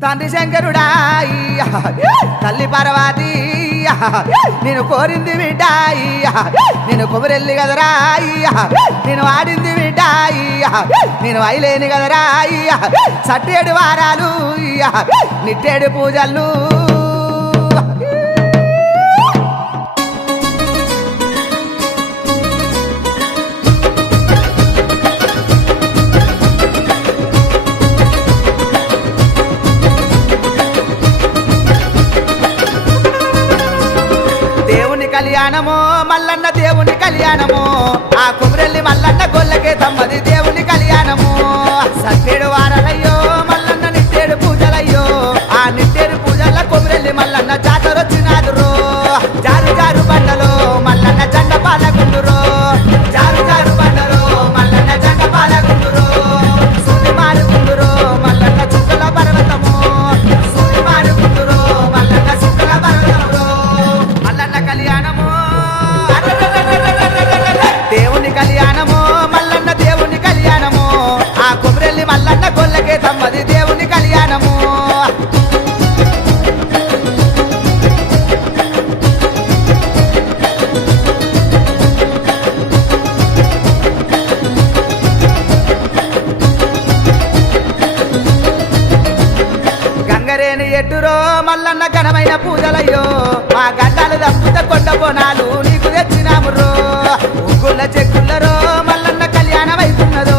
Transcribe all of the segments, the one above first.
తండ్రి శంకరుడా తల్లి పార్వతి నేను కోరింది బిడ్డాయి నేను కొబ్బరెల్లి కదరా నేను ఆడింది బిడ్డాయి నేను అయిలేని కదరా సట్టేడు వారాలు నిట్టేడు పూజలు కళ్యాణమో మల్లన్న దేవుని కళ్యాణమో ఆ కుమరెల్లి మల్లన్న గొల్లకే తమ్మది దేవుని కళ్యాణమో సట్టేడు వారలయ్యో మల్లన్న నిట్టేడు పూజలయ్యో ఆ నిట్టేడు పూజల కుమరెల్లి మల్లన్న జాతరొచ్చినాదురో జారు జారు బండలో మల్లన్న జెండ పాలగుండురో జారు జారు బండలో మల్లన్న జెండ పాలగుండురో సూది మారుగుండురో మల్లన్న చుక్కల పర్వతమో సూది మారుగుండురో మల్లన్న చుక్కల పర్వతమో మల్లన్న కళ్యాణమో దేవుని కళ్యాణమో మల్లన్న దేవుని కళ్యాణమో ఆ కుమరెల్లి మల్లన్న గొల్లకే తమ్మది దేవుని కళ్యాణమో గంగరేని ఎట్టురో మల్లన్న ఘనమైన పూజలయ్యో మా గడ్డాలు తప్పుత కొండ బోనాలు నీకు తెచ్చినామురో ఉగ్గుల చెక్కులరో మల్లన్న కళ్యాణం అవుతున్నదో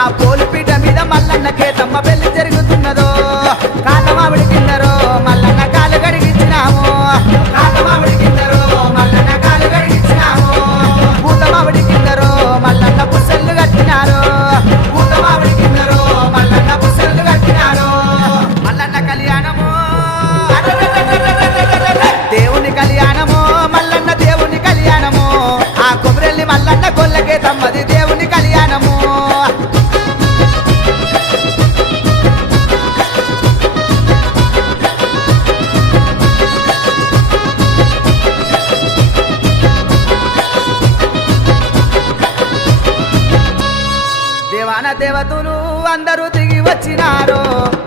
ఆ పోలుపీట మీద మల్లన్నకే తమ్మ పెళ్లి జరుగుతున్నదో కాతమావిడి కిందరో మల్లన్న కాలు గడిగించినాము కాతమావిడి కిందరో మల్లన్న కాలు గడిగించినాము పూతమావిడి కిందరో మల్లన్న పుసళ్ళు కట్టినారు పూతమావిడి కిందరో మల్లన్న పుసళ్ళు కట్టినారు మల్లన్న కళ్యాణము దేవుని కళ్యాణమో మల్లన్న దేవుని కళ్యాణమో ఆ కుమరెల్లి మల్లన్న గొల్లకే తమ్మది దేవుని కళ్యాణము దేవాన దేవతలు అందరూ దిగి వచ్చినారు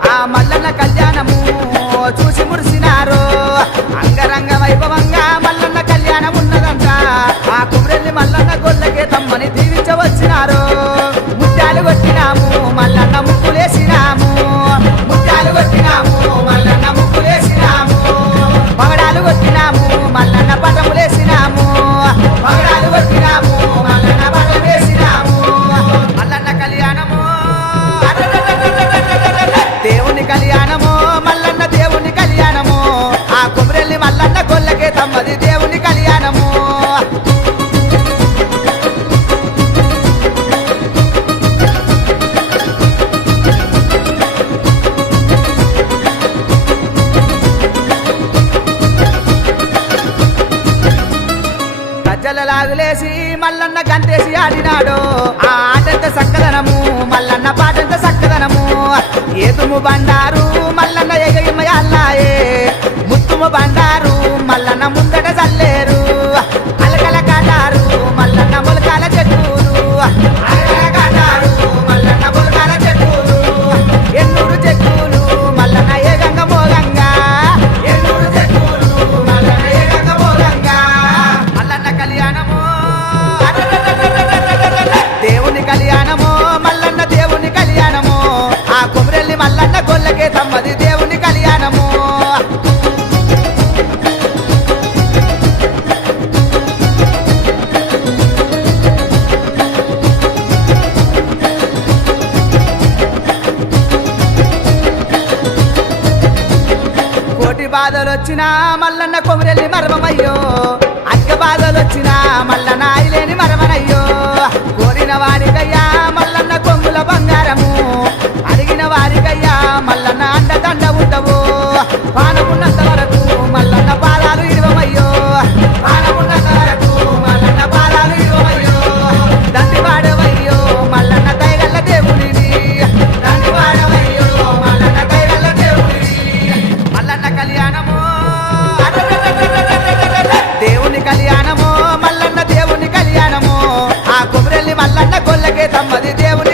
ఆ మల్లన్న కళ్యాణము చూసి మురిసినారు అంగరంగ వైభవంగా మల్లన్న కళ్యాణం ఉన్నదంట ఆ కుమరెల్లి మల్లన్న గొల్లకే తమ్మని దీవించవచ్చినారు ముత్యాలు కొట్టినాము మల్లన్న ముక్కులేసినాము ముత్యాలు కొట్టినాము మల్లన్న ముక్కులేసినాము పగడాలు కొట్టినాము మల్లన్న పటములేసినాము పగడాలు కొట్టినాము మల్లన్న పటమేసినాము మల్లన్న కళ్యాణము దేవుని కళ్యాణమో మల్లన్న దేవుని కళ్యాణమో ఆ కుమరెల్లి మల్లన్న గొల్లకే తమ్మది దేవుని కళ్యాణము గజ్జల లాగులేసి మల్లన్న గంతేసి ఆడినాడు ఆ ఆటంత సక్కదనము మల్లన్న పాటంత సక్కదనము ఏదుము బండారు మల్లన్న ఎగయమయాలాయే ముత్తుము బండారు మల్లన్న ముందట చల్లేరు అలకల కాటారు మల్లన్న మొలకాల చెట్టులు అలకల కాటారు మల్లన్న మొలకాల చెట్టులు ఎన్నూరు చెట్టులు మల్లన్న ఏగంగ మోగంగా ఎన్నూరు చెట్టులు మల్లన్న ఏగంగ మోగంగా మల్లన్న కళ్యాణము దేవుని కళ్యాణమో మల్లన్న దేవుని కళ్యాణమో ఆ కుమరెల్లి మల్లన్న గొల్లకే తమ్మది దేవుని కళ్యాణము కోటి బాధలొచ్చినా మల్లన్న కొమరెల్లి మర్మమయ్యో అక్క బాధలొచ్చినా మల్లన్న ఆయిలేని మరమనయ్యో కోరిన వారికయ్యా మల్లన్న కొంగుల బంగారము అడిగిన వారికయ్యా మల్లన్న అండదండ ఉండవు పానమున్నంత వరకు మల్లన్న పాదాలు ఇరువమయ్యో పానమున్నంత వరకు మల్లన్న పాదాలు ఇరువమయ్యో దండివాడవయ్యో మల్లన్న దయగల్ల దేవునివి దండివాడవయ్యో మల్లన్న దయగల్ల దేవునివి మల్లన్న కళ్యాణము దేవుని కళ్యాణమో మల్లన్న దేవుని కళ్యాణమో ఆ కుమరెల్లి మల్లన్న గొల్లకే తమ్మది దేవుని